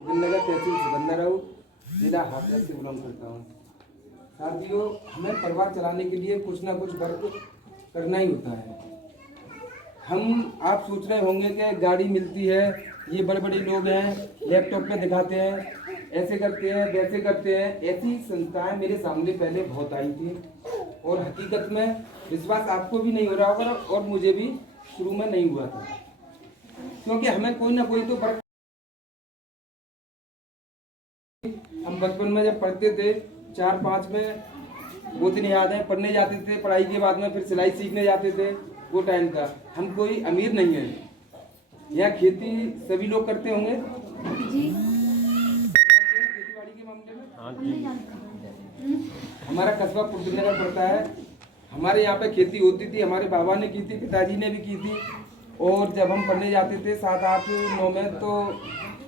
नगर तहसील सिकंदराबाद जिला हाथरस से बिलोंग करता हूँ। साथियों, हमें परिवार चलाने के लिए कुछ ना कुछ वर्क करना ही होता है। आप सोच रहे होंगे कि गाड़ी मिलती है, ये बड़े बड़े लोग हैं, लैपटॉप पे दिखाते हैं, ऐसे करते हैं, वैसे करते हैं। ऐसी संस्थाएं मेरे सामने पहले बहुत आई थी और हकीकत में विश्वास आपको भी नहीं हो रहा होगा और मुझे भी शुरू में नहीं हुआ था, क्योंकि हमें कोई ना कोई तो वर्क। हम बचपन में जब पढ़ते थे 4-5 में, वो दिन याद है, पढ़ने जाते थे, पढ़ाई के बाद में फिर सिलाई सीखने जाते थे। वो टाइम का हम कोई अमीर नहीं है। यहाँ खेती सभी लोग करते होंगे जी, खेती बाड़ी के मामले में। हाँ जी। हमारा कस्बा पुरनगर पड़ता है। हमारे यहाँ पे खेती होती थी, हमारे बाबा ने की थी, पिताजी ने भी की थी। और जब हम पढ़ने जाते थे 7, 8, 9 में, तो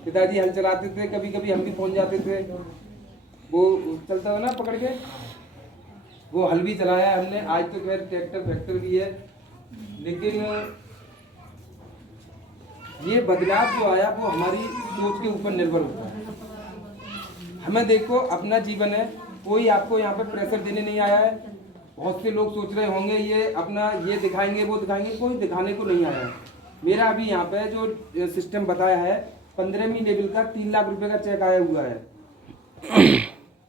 पिताजी हल चलाते थे, कभी कभी हम भी पहुंच जाते थे। वो चलता था ना पकड़ के, वो हल भी चलाया हमने। आज तो खैर ट्रैक्टर फैक्टर भी है, लेकिन ये बदलाव जो आया वो हमारी सोच के ऊपर निर्भर होता है। हमें देखो, अपना जीवन है, कोई आपको यहाँ पे प्रेशर देने नहीं आया है। बहुत से लोग सोच रहे होंगे ये अपना ये दिखाएंगे वो दिखाएंगे, कोई दिखाने को नहीं आया है। मेरा अभी यहाँ पे जो सिस्टम बताया है, 15वीं लेवल का 3 लाख रुपए का चेक आया हुआ है।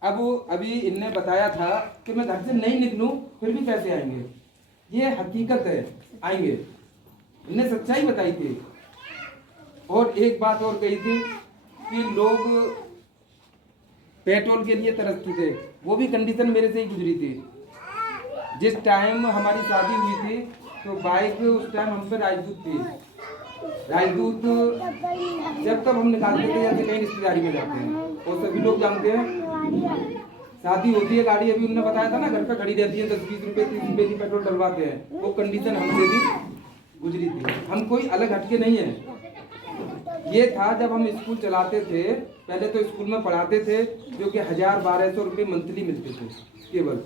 अब अभी इनने बताया था कि मैं घर से नहीं निकलूं फिर भी पैसे आएंगे। ये हकीकत है, आएंगे। इनने सच्चाई बताई थी। और एक बात और कही थी कि लोग पेट्रोल के लिए तरसते थे, वो भी कंडीशन मेरे से ही गुजरी थी। जिस टाइम हमारी शादी हुई थी तो बाइक उस टाइम हम पे राजदूत थी। राजदूत जब तक हम निकालते थे जैसे कहीं रिश्तेदारी में जाते हैं, और सभी लोग जानते हैं शादी होती है, गाड़ी अभी उन्होंने बताया था ना घर पे खड़ी रहती है, 10-20 रुपए 30 रुपए की पेट्रोल डलवाते हैं। वो कंडीशन हमसे भी गुजरी थी। हम कोई अलग हटके नहीं है। ये था जब हम स्कूल चलाते थे, पहले तो स्कूल में पढ़ाते थे, जो कि 1000-1200 रुपये मंथली मिलते थे केवल।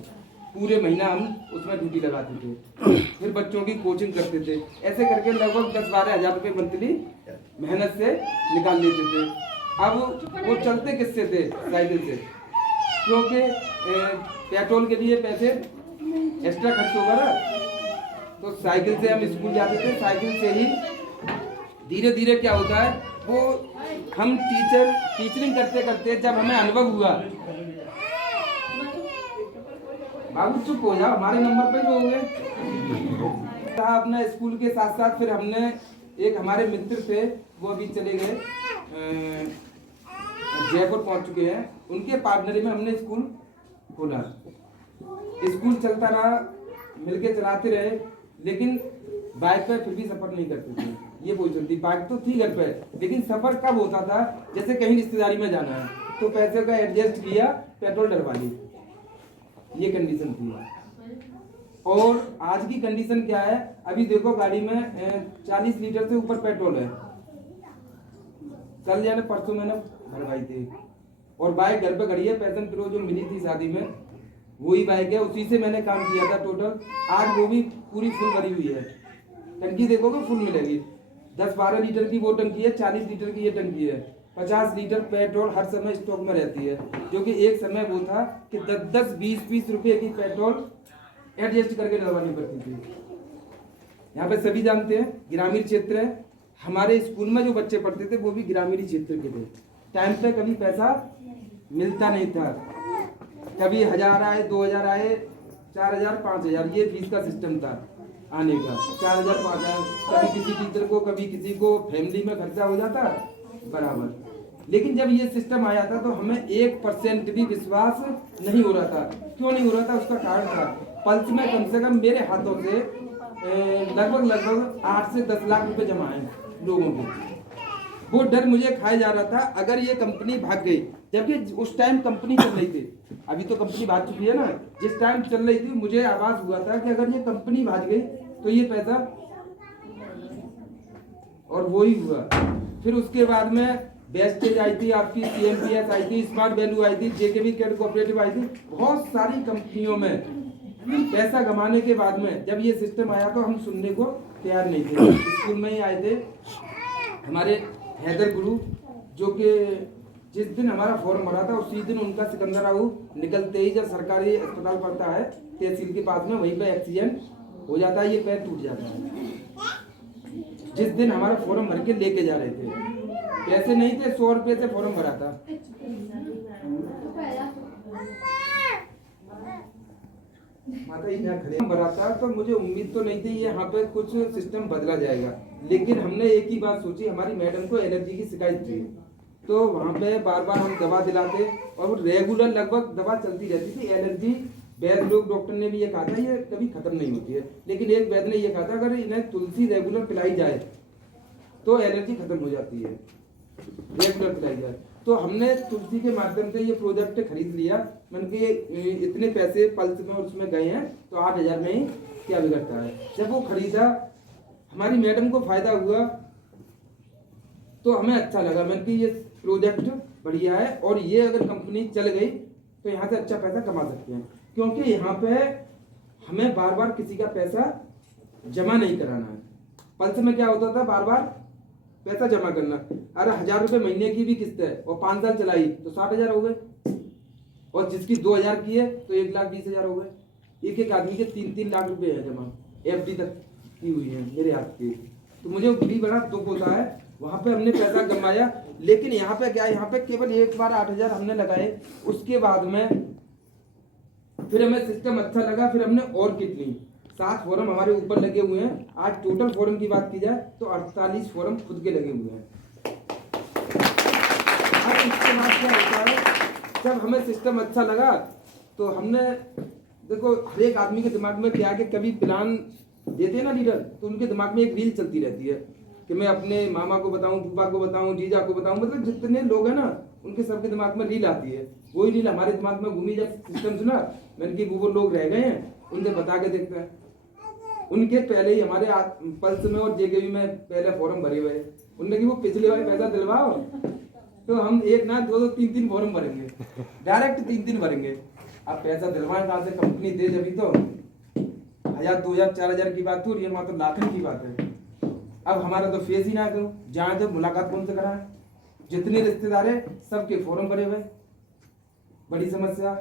पूरे महीना हम उसमें ड्यूटी लगाते थे, फिर बच्चों की कोचिंग करते थे। ऐसे करके लगभग 10-12 हज़ार रुपये मंथली मेहनत से निकाल लेते थे। अब वो चलते किससे थे? साइकिल से, क्योंकि पेट्रोल के लिए पैसे एक्स्ट्रा खर्च होगा ना, तो साइकिल से हम स्कूल जाते थे। साइकिल से ही धीरे धीरे क्या होता है, वो हम टीचरिंग करते करते जब हमें अनुभव हुआ, बाबू चुप हो जाओ, हमारे नंबर पे जो होंगे। अपना स्कूल के साथ साथ फिर हमने एक हमारे मित्र थे, वो अभी चले गए, जयपुर पहुंच चुके हैं। उनके पार्टनरी में हमने स्कूल खोला। स्कूल चलता रहा, मिलके चलाते रहे, लेकिन बाइक पे फिर भी सफर नहीं करते थे। ये पोजीशन थी। बाइक तो थी घर पे, लेकिन सफर कब होता था, जैसे कहीं रिश्तेदारी में जाना है तो पैसे का एडजस्ट किया, पेट्रोल डलवा ली, ये कंडीशन थी। और आज की कंडीशन क्या है, अभी देखो गाड़ी में 40 लीटर से ऊपर पेट्रोल है। कल यानी परसों मैंने भरवाई थी, और बाइक घर पे खड़ी है, पैशन प्रो जो मिली थी शादी में, वही बाइक है, उसी से मैंने काम किया था टोटल। आज वो भी पूरी फुल भरी हुई है। टंकी देखोगे फुल मिलेगी। 10-12 लीटर की वो टंकी है, 40 लीटर की ये टंकी है। 50 लीटर पेट्रोल हर समय स्टॉक में रहती है, जो कि एक समय वो था कि 10-10, 20-20 रुपए की पेट्रोल एडजस्ट करके डलवानी पड़ती थी। यहाँ पे सभी जानते हैं ग्रामीण क्षेत्र है। हमारे स्कूल में जो बच्चे पढ़ते थे वो भी ग्रामीण क्षेत्र के थे। टाइम पे कभी पैसा मिलता नहीं था, कभी 1000 आए, 2000 आए, 4000, 5000, ये फीस का सिस्टम था आने का। 4000, 5000, कभी किसी टीचर को, कभी किसी को, फैमिली में खर्चा हो जाता बराबर। लेकिन जब ये सिस्टम आया था तो हमें 1% भी विश्वास नहीं हो रहा था। क्यों नहीं हो रहा था? उसका कारण था, पल्स में कम से कम मेरे हाथों से लगभग 8 से 10 लाख रुपए जमा है लोगों के। वो डर मुझे खाया जा रहा था, अगर ये कंपनी भाग गई, जबकि उस टाइम कंपनी चल रही थी, अभी तो कंपनी भाग चुकी है ना, जिस टाइम चल रही थी मुझे आवाज हुआ था कि अगर ये कंपनी भाग गई तो ये पैसा, और वो ही हुआ। फिर उसके बाद में बेस्टेज आई थी, आपकी CMPS आई थी, स्मार्ट वैल्यू आई थी, JKB क्रेडिट कोऑपरेटिव आई थी। बहुत सारी कंपनियों में पैसा कमाने के बाद में जब ये सिस्टम आया तो हम सुनने को तैयार नहीं थे। स्कूल में ही आए थे हमारे हैदर गुरु, जो कि जिस दिन हमारा फॉर्म भरा था उसी दिन उनका सिकंदराऊ निकलते ही जब सरकारी अस्पताल पड़ता है तहसील के पास में, वहीं पे एक्सीडेंट हो जाता है, ये पैर टूट जाता है। जिस दिन हमारा फॉर्म भर के लेके जा रहे थे, पैसे नहीं थे, 100 रुपये से फॉर्म भरा था। माता जी यहाँ खड़े भरा था, तो मुझे उम्मीद तो नहीं थी यहाँ पे कुछ सिस्टम बदला जाएगा, लेकिन हमने एक ही बात सोची, हमारी मैडम को एलर्जी की शिकायत थी, तो वहाँ पे बार बार हम दवा दिलाते और वो रेगुलर लगभग दवा चलती रहती थी। एलर्जी वैद्य लोग, डॉक्टर ने भी ये कहा था ये कभी खत्म नहीं होती है, लेकिन एक वैद्य ने ये कहा था अगर इन्हें तुलसी रेगुलर पिलाई जाए तो एलर्जी खत्म हो जाती है, रेगुलर पिलाई जाए। तो हमने तुलसी के माध्यम से ये प्रोडक्ट खरीद लिया। मैंने कि इतने पैसे पल्स में और उसमें गए हैं तो 8,000 में ही क्या बिगड़ता है। जब वो खरीदा, हमारी मैडम को फायदा हुआ तो हमें अच्छा लगा। मैंने कि ये प्रोजेक्ट बढ़िया है और ये अगर कंपनी चल गई तो यहाँ से अच्छा पैसा कमा सकते हैं, क्योंकि यहाँ पे हमें बार बार किसी का पैसा जमा नहीं कराना है। पल्स में क्या होता था, बार बार पैसा जमा करना। अरे 1,000 रुपये महीने की भी किस्त है और 5 साल चलाई तो 60,000 हो गए, और जिसकी 2,000 की है तो 1,20,000 हो गए। एक आदमी के 3-3 लाख रुपए है जमा, FD तक की हुई है मेरे हाथ की। तो मुझे भी बड़ा दुख होता है। वहां पे हमने पैसा कमाया, लेकिन यहाँ पे क्या, यहाँ पे केवल एक बार 8,000 हमने लगाए। उसके बाद में फिर हमें सिस्टम अच्छा लगा, फिर हमने और कितनी 7 फॉर्म हमारे ऊपर लगे हुए हैं। आज टोटल फॉर्म की बात की जाए तो 48 फॉर्म खुद के लगे हुए हैं। अब इसके बाद क्या होता है, जब हमें सिस्टम अच्छा लगा तो हमने, देखो हर एक आदमी के दिमाग में क्या है कि कभी प्लान देते हैं ना लीडर, तो उनके दिमाग में एक रील चलती रहती है कि मैं अपने मामा को बताऊं, फूफा को बताऊं, जीजा को बताऊं, मतलब जितने लोग हैं ना उनके सबके दिमाग में रील आती है। वही रील हमारे दिमाग में घूमी। जब सिस्टम सुना, मैंने कि वो लोग रह गए हैं, उनसे बता के देखते हैं। उनके पहले ही हमारे पल्स में और JKV में पहले फॉर्म भरे हुए। उनने कि वो पिछले वाले पैसा दिलवाओ, तो हम 1 ना 2 3 फॉर्म भरेंगे, डायरेक्ट 3 भरेंगे। अब पैसा दिलवाएं कहाँ से, कंपनी दे जभी तो। 1,000 2,000 4,000 की बात थोड़ी है, वहाँ तो लाखों की बात है। अब हमारा तो फेस ही ना करो, जहाँ तो मुलाकात कौन से कराए, जितने रिश्तेदार है सबके फॉर्म भरे हुए, बड़ी समस्या।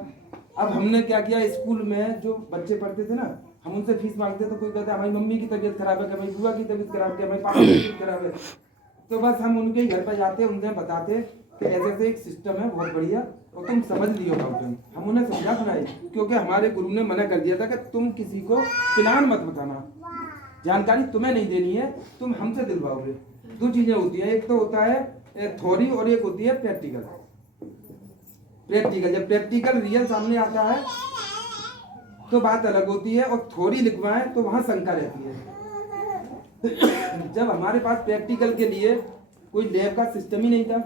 अब हमने क्या किया, स्कूल में जो बच्चे पढ़ते थे ना, हम उनसे फीस मांगते तो कोई कहता है हमारी मम्मी की तबीयत खराब है, हमारी बुआ की तबीयत खराब है, हमारे पापा की तबीयत खराब है, तो बस हम उनके घर पर जाते, उनसे बताते कि ऐसे ऐसे एक सिस्टम है बहुत बढ़िया और तुम समझ लियो प्रॉब्लम। हम उन्हें समझा बनाए, क्योंकि हमारे गुरु ने मना कर दिया था कि तुम किसी को प्लान मत बताना, जानकारी तुम्हें नहीं देनी है, तुम हमसे दिलवाओगे। 2 चीजें होती है, एक तो होता है थ्योरी और एक होती है प्रैक्टिकल। जब प्रैक्टिकल रियल सामने आता है तो बात अलग होती है, और थ्योरी लिखवाएं तो वहां शंका रहती है। जब हमारे पास प्रैक्टिकल के लिए कोई लैब का सिस्टम ही नहीं था,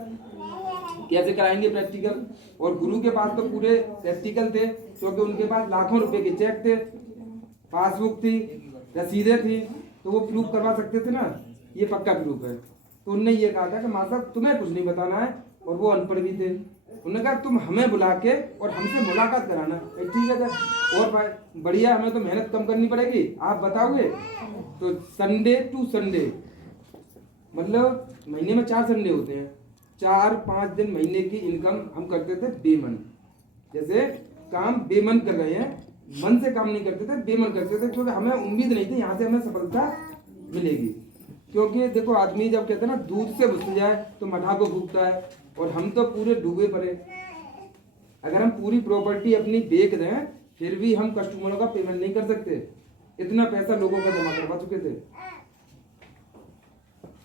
कैसे कराएंगे प्रैक्टिकल। और गुरु के पास तो पूरे प्रैक्टिकल थे, क्योंकि उनके पास लाखों रुपए के चेक थे, पासबुक थी, रसीदें थी, तो वो प्रूफ करवा सकते थे ना, ये पक्का प्रूफ है। तो उनने ये कहा था कि माँ साहब तुम्हें कुछ नहीं बताना है, और वो अनपढ़ भी थे। उन्होंने कहा तुम हमें बुला के और हमसे मुलाकात कराना। ठीक है सर, और बढ़िया, हमें तो मेहनत कम करनी पड़ेगी, आप बताओगे। तो संडे टू संडे, मतलब महीने में 4 संडे होते हैं, 4-5 दिन महीने की इनकम हम करते थे बेमन। जैसे काम बेमन कर रहे हैं, मन से काम नहीं करते थे, बेमन करते थे, क्योंकि हमें उम्मीद नहीं थी यहाँ से हमें सफलता मिलेगी। क्योंकि देखो आदमी जब कहते हैं ना दूध से घुस जाए तो मठा को भूखता है, और हम तो पूरे डूबे पड़े। अगर हम पूरी प्रॉपर्टी अपनी बेच दें फिर भी हम कस्टमरों का पेमेंट नहीं कर सकते, इतना पैसा लोगों का जमा करवा चुके थे।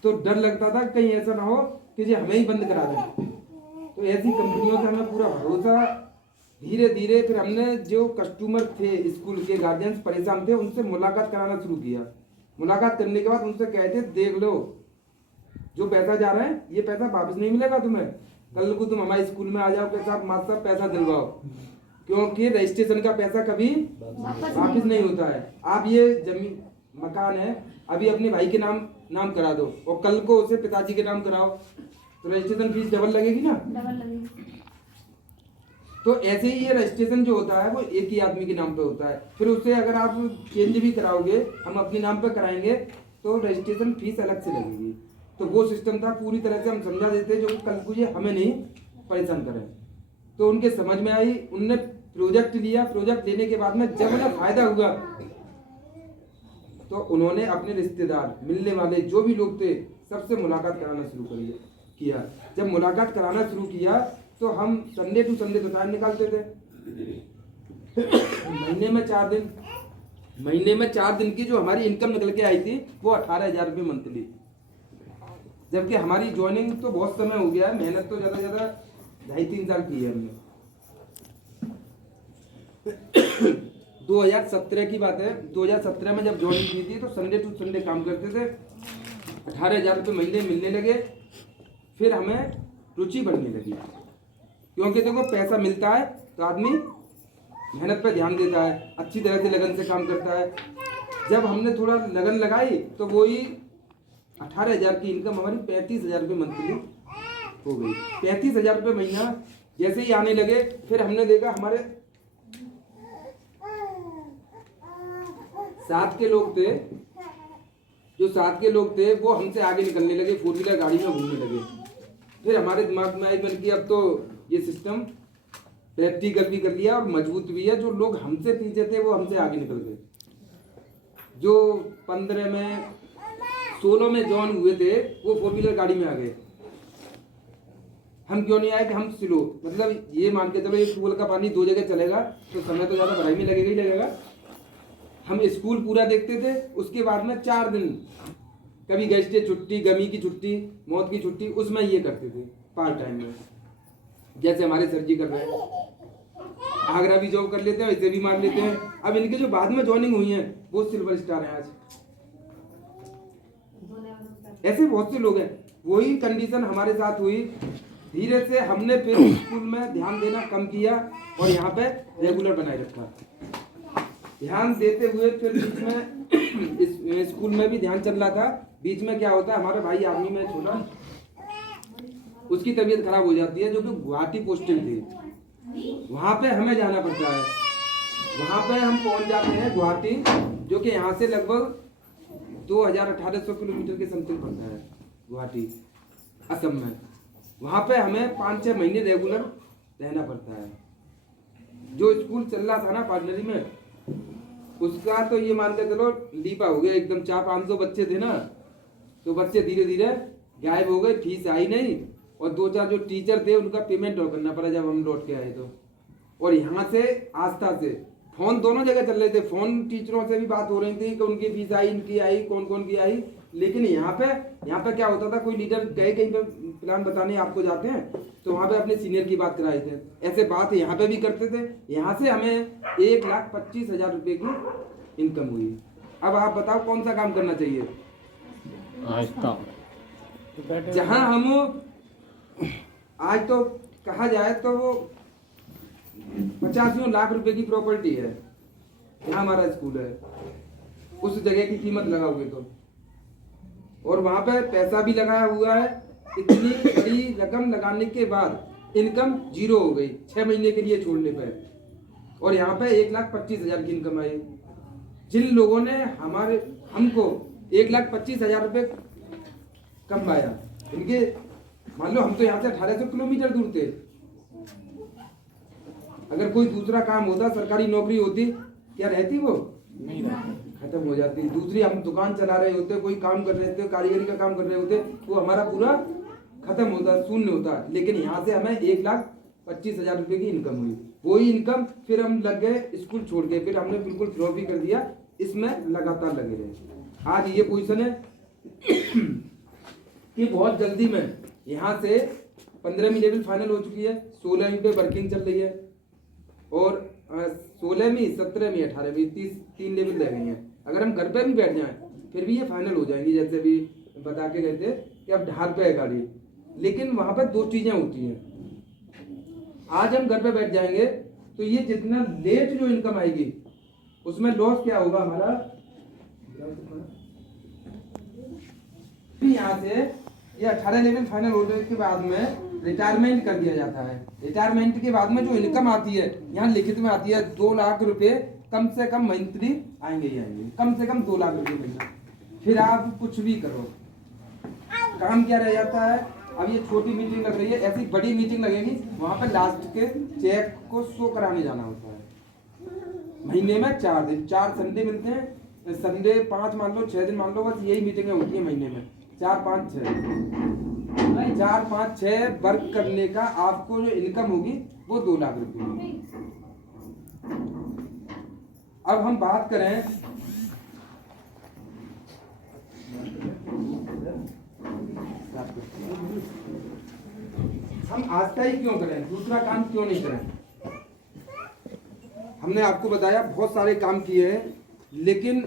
तो डर लगता था कहीं ऐसा ना हो कि ये हमें ही बंद करा दें। तो ऐसी कंपनियों से हमें पूरा भरोसा। धीरे धीरे फिर हमने जो कस्टमर थे, स्कूल के गार्जियंस परेशान थे, उनसे मुलाकात कराना शुरू किया। मुलाकात करने के बाद उनसे कहते देख लो जो पैसा जा रहा है ये पैसा वापस नहीं मिलेगा तुम्हें, कल को तुम हमारे स्कूल में आ जाओ के साथ मास्टर पैसा दिलवाओ, क्योंकि रजिस्ट्रेशन का पैसा कभी वापस नहीं होता है। आप ये जमीन मकान है अभी अपने भाई के नाम करा दो, और कल को उसे पिताजी के नाम कराओ, तो रजिस्ट्रेशन फीस डबल लगेगी ना, डबल लगेगी। तो ऐसे ही ये रजिस्ट्रेशन जो होता है वो एक ही आदमी के नाम पे होता है, फिर उसे अगर आप चेंज भी कराओगे, हम अपने नाम पे कराएंगे तो रजिस्ट्रेशन फीस अलग से लगेगी। तो वो सिस्टम था, पूरी तरह से हम समझा देते जो कल को ये हमें नहीं परेशान करें। तो उनके समझ में आई, उनने प्रोजेक्ट लिया। प्रोजेक्ट लेने के बाद में जब उन्हें फायदा हुआ तो उन्होंने अपने रिश्तेदार, मिलने वाले जो भी लोग थे, सबसे मुलाकात कराना शुरू किया। जब मुलाकात कराना शुरू किया तो हम संडे टू संडे तो टाइम निकालते थे। महीने में 4 दिन की जो हमारी इनकम निकल के आई थी वो 18,000 रुपये मंथली। जबकि हमारी ज्वाइनिंग तो बहुत समय हो गया है, मेहनत तो ज़्यादा 2.5-3 साल की है हमने। 2017 की बात है। 2017 में जब ज्वाइनिंग की थी तो संडे टू संडे काम करते थे। 18,000 रुपये महीने मिलने लगे। फिर हमें रुचि बढ़ने लगी, क्योंकि देखो पैसा मिलता है तो आदमी मेहनत पे ध्यान देता है, अच्छी तरह से लगन से काम करता है। जब हमने थोड़ा लगन लगाई तो वही 18,000 की इनकम हमारी 35,000 रुपये मंथली हो गई। 35,000 रुपये महीना जैसे ही आने लगे, फिर हमने देखा हमारे साथ के लोग थे वो हमसे आगे निकलने लगे, 4 व्हीलर गाड़ी में घूमने लगे। फिर हमारे दिमाग में आई बन की अब तो ये सिस्टम प्रैक्टिकल भी कर लिया और मजबूत भी है। जो लोग हमसे पीछे थे वो हमसे आगे निकल गए। जो 15 में 16 में जॉइन हुए थे वो 4 व्हीलर गाड़ी में आ गए। हम क्यों नहीं आए कि हम स्लो, मतलब ये मान के चलो एक ट्यूबवेल का पानी 2 जगह चलेगा तो समय तो ज़्यादा भराई में लगेगा ही लगेगा। हम स्कूल पूरा देखते थे, उसके बाद में 4 दिन कभी गेस्ट डे छुट्टी, गमी की छुट्टी, मौत की छुट्टी, उसमें ये करते थे पार्ट टाइम में, जैसे हमारे सर जी कर रहे हैं। आगरा भी जॉब कर लेते हैं, इसे भी मान लेते हैं। अब इनके जो बाद में ज्वाइनिंग हुई है वो सिल्वर स्टार हैं आज। ऐसे बहुत से लोग हैं। वही कंडीशन हमारे साथ हुई। धीरे से हमने फिर स्कूल में ध्यान देना कम किया और यहाँ पे रेगुलर बनाए रखा। ध्यान देते हुए फिर बीच में स्कूल में भी ध्यान चल रहा था। बीच में क्या होता है, हमारा भाई आर्मी में छोड़ा, उसकी तबीयत खराब हो जाती है, जो कि गुवाहाटी पोस्टिंग थी। वहाँ पे हमें जाना पड़ता है। वहाँ पे हम पहुँच जाते हैं गुवाहाटी, जो कि यहाँ से लगभग 2,800 किलोमीटर के समथिंग पड़ता है गुवाहाटी, असम में। वहाँ पे हमें 5-6 महीने रेगुलर रहना पड़ता है। जो स्कूल चल रहा था ना पार्टनरी में, उसका तो ये मान के चलो लीपा हो गया एकदम। 400-500 बच्चे थे ना, तो बच्चे धीरे धीरे गायब हो गए, फीस आई नहीं। और 2-4 जो टीचर थे उनका पेमेंट और करना पड़ा जब हम लौट के आए तो। और यहाँ से आस्था से फोन दोनों जगह चल रहे थे। फोन टीचरों से भी बात हो रही थी कि उनकी फीस आई, इनकी आई, कौन कौन की आई। लेकिन यहाँ पे क्या होता था, कोई लीडर गए कहीं पे प्लान बताने आपको जाते हैं तो वहाँ पे अपने सीनियर की बात कराए थे। ऐसे बात यहाँ पे भी करते थे। यहाँ से हमें 1,25,000 रुपये की इनकम हुई। अब आप बताओ कौन सा काम करना चाहिए। जहाँ हम आज तो कहा जाए तो वो 85 लाख रुपए की प्रॉपर्टी है, यहाँ हमारा स्कूल है, उस जगह की कीमत लगाओगे तो। और वहाँ पे पैसा भी लगाया हुआ है। इतनी बड़ी रकम लगाने के बाद इनकम 0 हो गई 6 महीने के लिए छोड़ने पे। और यहाँ पे 1,25,000 की इनकम आई। जिन लोगों ने हमको 1,25,000 रुपये कमाया, इनके मान लो हम तो यहाँ से 1800 किलोमीटर दूर थे। अगर कोई दूसरा काम होता, सरकारी नौकरी होती, क्या रहती वो? नहीं रहती, खत्म हो जाती। दूसरी हम दुकान चला रहे होते, कोई काम कर रहे थे, कारीगरी का काम कर रहे होते, वो हमारा पूरा खत्म होता, शून्य होता। लेकिन यहाँ से हमें 1,25,000 रुपये की इनकम हुई। वही इनकम फिर हम लग गए स्कूल छोड़ के, फिर हमने बिल्कुल ड्रॉप भी कर दिया, इसमें लगातार लगे रहे। आज ये पोजीशन है कि बहुत जल्दी में यहाँ से 15वीं लेवल फाइनल हो चुकी है, 16वीं पे वर्किंग चल रही है और 16वीं, 17वीं, 18वीं 3 लेवल रह गई हैं। अगर हम घर पे भी बैठ जाएं फिर भी ये फाइनल हो जाएंगी। जैसे भी बता के गए थे कि अब ढाल पे है गाड़ी, लेकिन वहाँ पर 2 चीज़ें होती हैं। आज हम घर पे बैठ जाएंगे तो ये जितना लेट जो इनकम आएगी उसमें लॉस क्या होगा हमारा, यहाँ से ये 18 लेवल फाइनल होने के बाद में रिटायरमेंट कर दिया जाता है। रिटायरमेंट के बाद में जो इनकम आती है, यहाँ लिखित में आती है 2 लाख रुपए कम से कम मंथली आएंगे ही आएंगे, कम से कम 2 लाख रुपए महीना। फिर आप कुछ भी करो, काम क्या रह जाता है, अब ये छोटी मीटिंग लग रही है, ऐसी बड़ी मीटिंग लगेगी वहाँ पे लास्ट के चेक को शो कराने जाना होता है। महीने में 4 दिन, 4 संडे मिलते हैं, संडे 5 मान लो, 6 दिन मान लो, बस यही मीटिंगें होती है महीने में 4, 5, 6। 4, 5, 6 वर्क करने का आपको जो इनकम होगी वो 2 लाख रुपये होगी। अब हम बात करें हम आस्था ही क्यों करें, दूसरा काम क्यों नहीं करें। हमने आपको बताया बहुत सारे काम किए हैं, लेकिन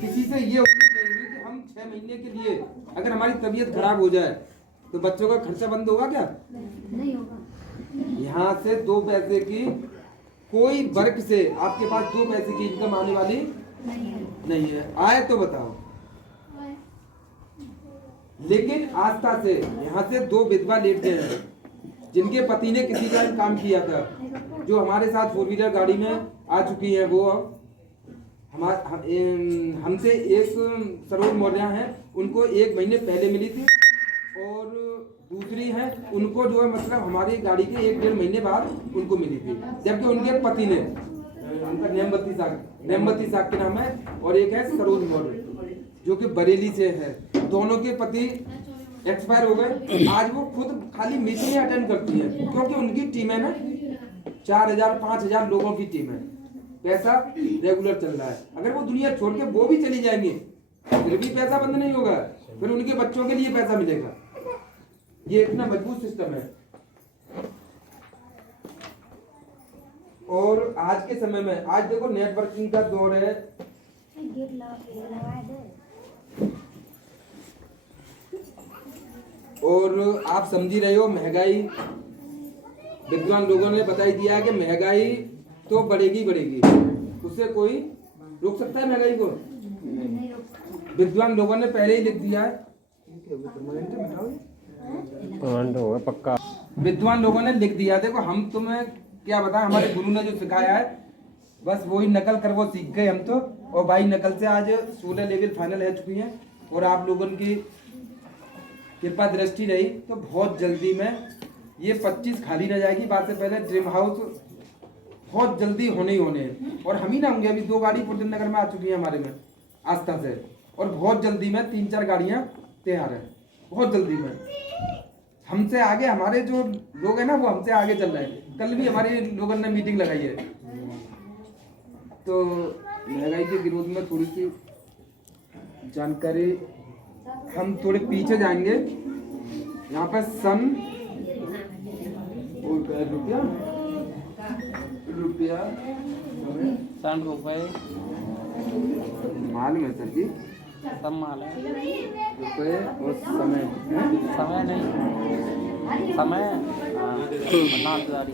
किसी से ये उम्मीद नहीं हुई कि हम 6 महीने के लिए अगर हमारी तबीयत खराब हो जाए तो बच्चों का खर्चा बंद होगा क्या? नहीं होगा। यहाँ से 2 पैसे की कोई वर्क से आपके पास 2 पैसे की इनकम आने वाली नहीं है। आए तो बताओ। लेकिन आस्था से यहाँ से 2 विधवा लेट गए हैं जिनके पति ने किसी का काम किया था, जो हमारे साथ 4 व्हीलर गाड़ी में आ चुकी है। वो हमसे एक सरोज मौर्य हैं, उनको 1 महीने पहले मिली थी, और दूसरी है उनको जो है मतलब हमारी गाड़ी के 1-1.5 महीने बाद उनको मिली थी, जबकि उनके पति ने, उनका नेमबती साग के नाम है, और एक है सरोज मौर्य जो कि बरेली से है। दोनों के पति एक्सपायर हो गए। आज वो खुद खाली मीटिंग अटेंड करती है, क्योंकि उनकी टीम है ना 4000-5000 लोगों की टीम है, पैसा रेगुलर चल रहा है। अगर वो दुनिया छोड़ के वो भी चली जाएंगी फिर भी पैसा बंद नहीं होगा, फिर उनके बच्चों के लिए पैसा मिलेगा। ये इतना मजबूत सिस्टम है। और आज के समय में, आज देखो नेटवर्किंग का दौर है, और आप समझ ही रहे हो महंगाई। विद्वान लोगों ने बता ही दिया है कि महंगाई तो बढ़ेगी, उससे कोई रोक सकता है महंगाई को? विद्वान लोगों ने पहले ही लिख दिया है, पक्का। विद्वान लोगों ने लिख दिया। देखो हम तुम्हें क्या बताएं, हमारे गुरु ने जो सिखाया है बस वही नकल कर वो सीख गए हम तो। और भाई नकल से आज 16 लेवल फाइनल है चुकी है, और आप लोगों की कृपा दृष्टि रही तो बहुत जल्दी में ये 25 खाली रह जाएगी। बात से पहले ड्रीम हाउस बहुत जल्दी होने हैं, और हम ही ना होंगे। अभी 2 गाड़ी पुरजन नगर में आ चुकी है हमारे में आस्था से, और बहुत जल्दी में 3-4 गाड़ियां तैयार है, बहुत जल्दी में। हमसे आगे हमारे जो लोग हैं ना वो हमसे आगे चल रहे हैं। कल भी हमारे लोगों ने मीटिंग लगाई है। तो महंगाई के विरोध में थोड़ी सी जानकारी, हम थोड़े पीछे जाएंगे। यहाँ पर सन और रुपया सन रुपए माल में सर जी, सब माल है। रुपए और समय है? समय नहीं, समय 50,000।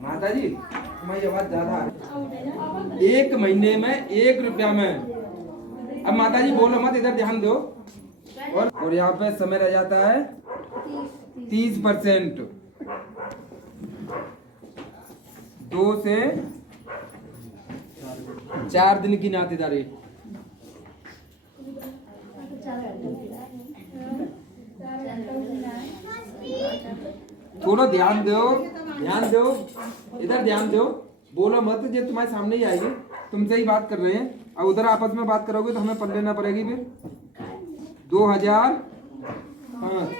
माता जी तुम्हारी आवाज ज्यादा है। 1 महीने में 1 रुपया में, अब माता जी बोलो मत, इधर ध्यान दो। और यहाँ पे समय रह जाता है 30%। 2 से 4 दिन की नातेदारी। थोड़ा ध्यान दो, इधर ध्यान दो, बोलो मत, ये तुम्हारे सामने ही आएगी, तुमसे ही बात कर रहे हैं। अब उधर आपस में बात करोगे तो हमें पढ़ लेना पड़ेगी। फिर 2005,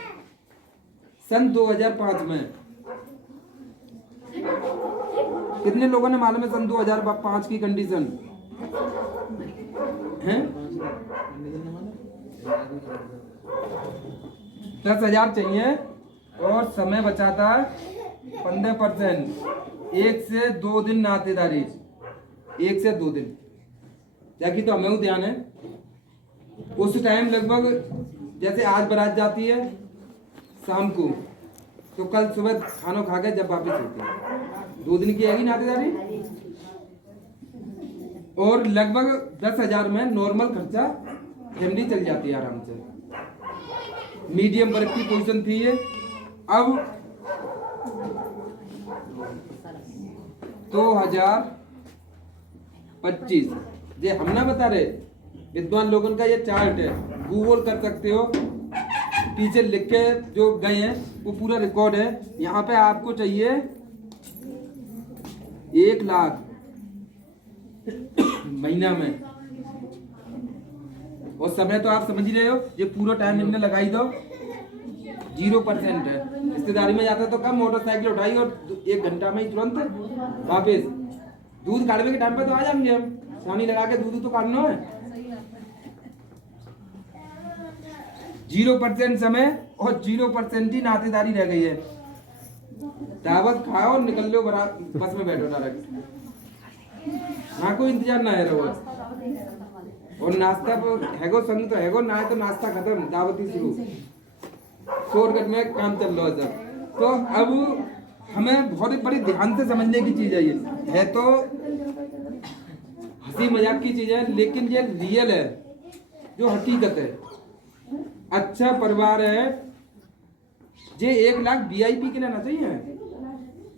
सन 2005 में कितने लोगों ने मालूम है सन 2005 की कंडीशन है? 10,000 चाहिए, और समय बचाता है 15%। 1 से 2 दिन नातेदारी, 1 से 2 दिन। जाकि तो हमें ध्यान है उस टाइम लगभग, जैसे आज बारात जाती है शाम को, तो कल सुबह खाना खा के जब वापस होती है 2 दिन की आएगी नातेदारी। और लगभग 10,000 में नॉर्मल खर्चा फैमिली चल जाती है आराम से। मीडियम वर्ग की पोजीशन थी ये। अब 2005 25। ये हम ना बता रहे, विद्वान लोगों का ये चार्ट है, गूगल कर सकते हो, पीछे लिख के जो गए हैं वो पूरा रिकॉर्ड है। यहाँ पे आपको चाहिए 1 लाख महीना में, और समय तो आप समझ ही रहे हो, ये पूरा टाइम इनने लगाई दो, 0% है। रिश्तेदारी में जाता तो कम, मोटरसाइकिल उठाई और 1 घंटा में ही तुरंत वापस। दूध काटने के टाइम पे तो आ जाएंगे हम, पानी लगा के दूध तो काटना है। 0% समय और 0% ही नातेदारी रह गई है। दावत खाओ, निकल लो, बस में बैठो डायरेक्ट, ना कोई इंतजार ना है रहो। और नाश्ता हैगो संग तो हैगो, ना है तो नाश्ता खत्म, दावत ही शुरू, शोरगट में काम चल रहा है सब। तो अब हमें बहुत बड़ी ध्यान से समझने की चीज है। ये है तो हंसी मजाक की चीज है, लेकिन ये रियल है, जो हकीकत है। अच्छा परिवार है, ये 1 लाख VIP के लिए ना चाहिए,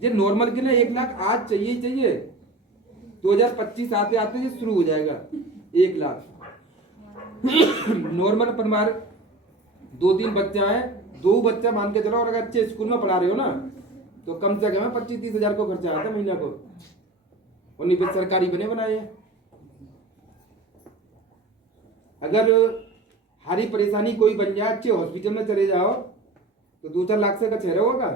ये नॉर्मल के लिए 1 लाख आज चाहिए ही चाहिए। 2025 आते आते ये शुरू हो जाएगा 1 लाख। नॉर्मल परिवार 2-3 बच्चा है, 2 बच्चा मान के चलो, और अगर अच्छे स्कूल में पढ़ा रहे हो ना तो कम से कम 25-30 हजार को खर्चा आता है महीना को, और नहीं सरकारी बने बनाए। अगर हारी परेशानी कोई बन जाए, अच्छे हॉस्पिटल में चले जाओ तो 2-4 लाख से का चेहरा होगा।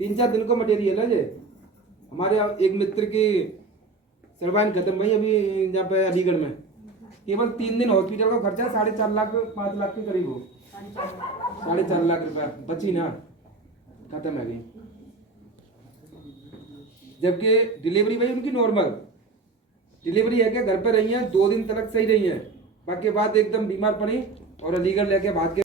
3-4 दिन को मटेरियल है। ये हमारे एक मित्र की सरवाइन खत्म भाई अभी यहाँ पे अलीगढ़ में, केवल 3 दिन हॉस्पिटल का खर्चा 4.5 लाख 5 लाख के करीब हो, 4.5 लाख रुपया बची ना, खत्म है गई। जबकि डिलीवरी भाई उनकी नॉर्मल डिलीवरी है, क्या घर पे रही है, 2 दिन तक सही रही है, बाकी बाद एकदम बीमार पड़ी और अलीगढ़ लेके भाग के